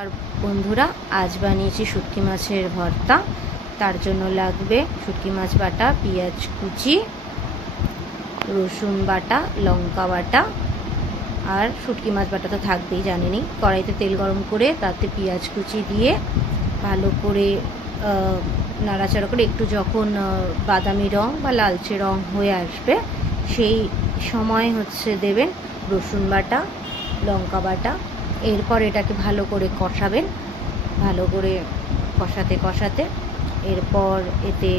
আর বন্ধুরা, আজ বানিয়েছি শুটকি মাছের ভর্তা। তার জন্য লাগবে শুটকি মাছ বাটা, পেঁয়াজ কুচি, রসুন বাটা, লঙ্কা বাটা আর শুটকি মাছ বাটা তো থাকবেই, জানেনই। কড়াইতে তেল গরম করে তাতে পেঁয়াজ কুচি দিয়ে ভালো করে নাড়াচাড়া করে একটু যখন বাদামি রং বা লালচে রং হয়ে আসবে সেই সময় দেবেন রসুন বাটা, লঙ্কা বাটা। এরপর এটাকে ভালো করে কষাবেন, ভালো করে কষাতে এরপর এতে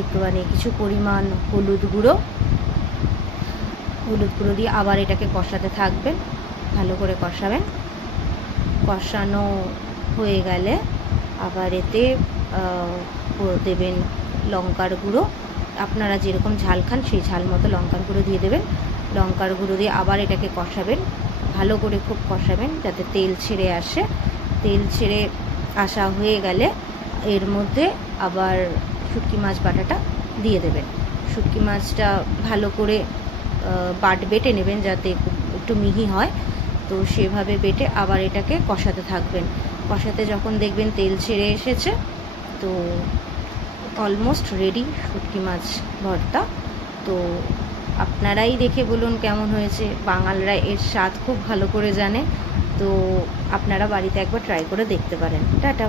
একটুখানি কিছু পরিমাণ হলুদ গুঁড়ো দিয়ে আবার এটাকে কষাতে থাকবেন, ভালো করে কষাবেন। কষানো হয়ে গেলে আবার এতে দেবেন লঙ্কার গুঁড়ো। আপনারা যেরকম ঝাল খান সেই ঝাল মতো লঙ্কার গুঁড়ো দিয়ে দেবেন। লঙ্কার গুঁড়ো দিয়ে আবার এটাকে কষাবেন, ভালো করে খুব কষাবেন যাতে তেল ছেড়ে আসে। তেল ছেড়ে আসা হয়ে গেলে এর মধ্যে আবার শুটকি মাছ বাটাটা দিয়ে দেবেন। শুটকি মাছটা ভালো করে বেটে নেবেন যাতে একটু মিহি হয়, তো সেভাবে বেটে আবার এটাকে কষাতে থাকবেন। কষাতে যখন দেখবেন তেল ছেড়ে এসেছে, তো অলমোস্ট রেডি শুটকি মাছ ভর্তা। তো আপনারাই দেখে বলুন কেমন হয়েছে। বাঙালরা এর স্বাদ খুব ভালো করে জানে, তো আপনারা বাড়িতে একবার ট্রাই করে দেখতে পারেন। টাটা।